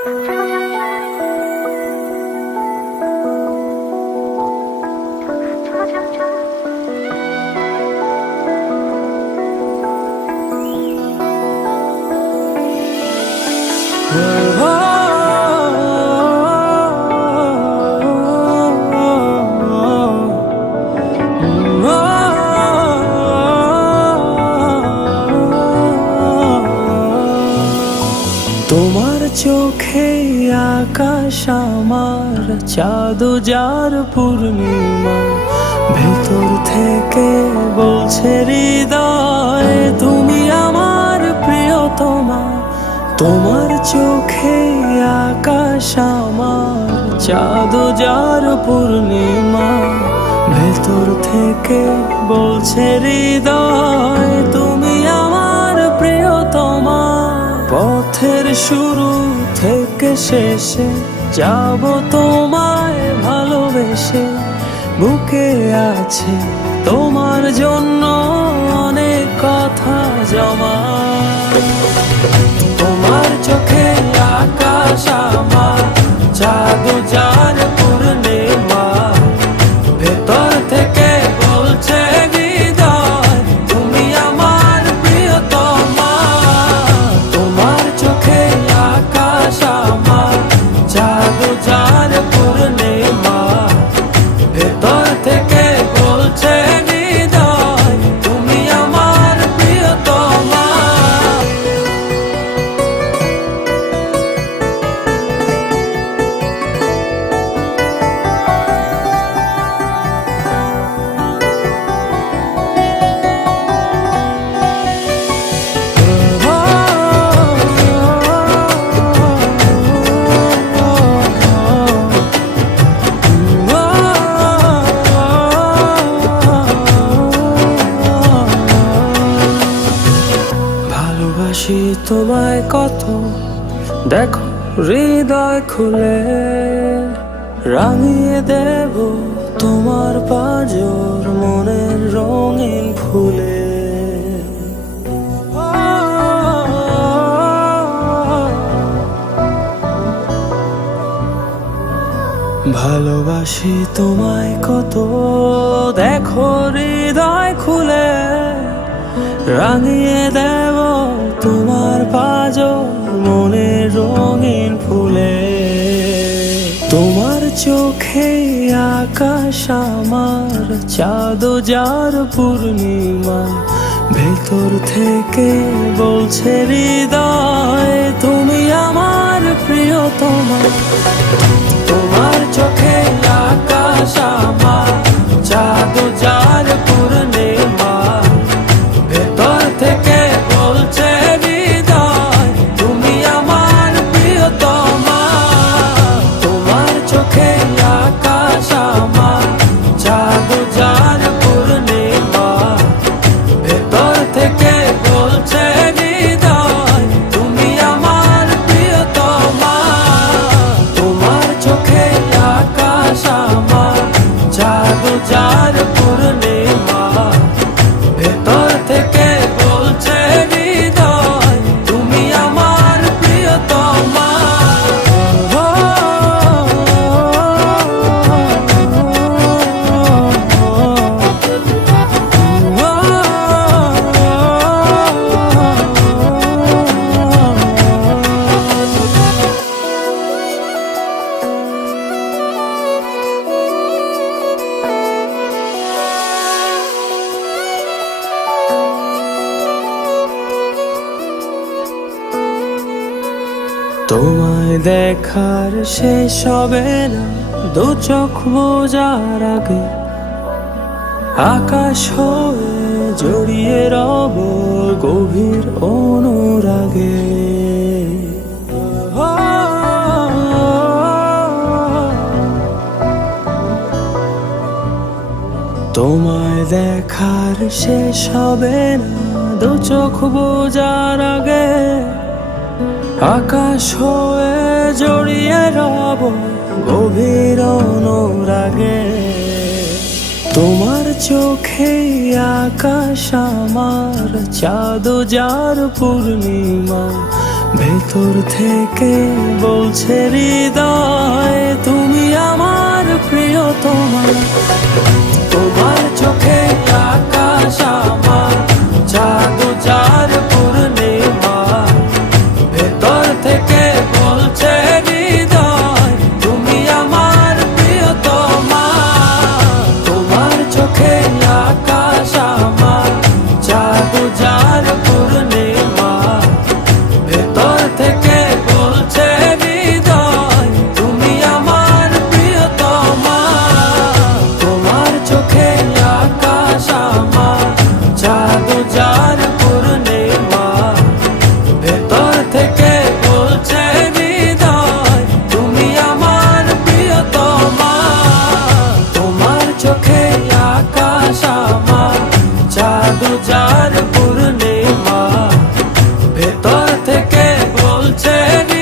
তোমার চোখে আকাশ আমার চাঁদ যার পূর্ণিমা, ভেতর থেকে বলছে হৃদয় তুমি আমার প্রিয়তমা। তোমার চোখে আকাশ আমার চাঁদ যার পূর্ণিমা, ভেতর থেকে বলছে হৃদয় তুমি আমার প্রিয়তমা। পথের শুরু থেকে শেষে যাব তোমায় ভালোবেসে, বুকে আছে তোমার জন্য অনেক কথা জমা। তোমার চোখে আকাশ আমার চাঁদ যার পূর্ণিমা, ভেতর থেকে বলছে হৃদয় তুমি আমার প্রিয়তমা। তোমার চোখে আকাশ আমার চাঁদ যার পূর্ণিমা, ভেতর থেকে বলছে হৃদয় তুমি আমার প্রিয়তমা। ভালোবাসি তোমায় কত, দেখো হৃদয় খুলে রাঙিয়ে দেব তোমার পাঁজর মনের রঙিন ফুলে। ভালোবাসি তোমায় কত, দেখো হৃদয় খুলে রাঙিয়ে দেব তোমার পাঁজর মনের রঙিন ফুলে। তোমার চোখে আকাশ আমার চাঁদ যার পূর্ণিমা, ভেতর থেকে বলছে হৃদয় তুমি আমার প্রিয়তমা। তোমার চোখে আকাশ আমার চাঁদ যার পূর্ণিমা, ভেতর থেকে বলছে হৃদয় তুমি আমার প্রিয়তমা। তোমার চোখে আকাশ আমার চাঁদ যার পূর্ণিমা, ভেতর থেকে বলছে হৃদয় তুমি আমার প্রিয়তমা। তোমার চোখে আকাশ আমার চাঁদ যার পূর্ণিমা, ভেতর থেকে বলছে হৃদয় তুমি আমার প্রিয়তমা। তোমায় দেখার শেষ হবে না দু চোখ বোঝার আগে, আকাশ হয়ে জড়িয়ে রব গভীর অনুরাগে। তোমায় দেখার শেষ হবে না দু চোখ বোঝার আগে, আকাশ হয়ে জড়িয়ে রব গভীর অনুরাগে। তোমার চোখে আকাশ আমার চাঁদ যার পূর্ণিমা, ভেতর থেকে বলছে হৃদয় তুমি আমার প্রিয়তমা। তোমার চোখে আকাশ আমার, চাঁদ যার পূর্ণিমা। ভেতর থেকে বলছে হৃদয় তুমি আমার প্রিয়তমা। তোমার চোখে আকাশ আমার, চাঁদ যার পূর্ণিমা। ভেতর থেকে বলছে হৃদয় তুমি আমার প্রিয়তমা। তোমার চোখে আকাশ আমার, চাঁদ যার পূর্ণিমা। ভেতর থেকে বলছে হৃদয় তুমি আমার প্রিয়তমা। তোমার চোখে আকাশ আমার, চাঁদ যার পূর্ণিমা। ভেতর থেকে বলছে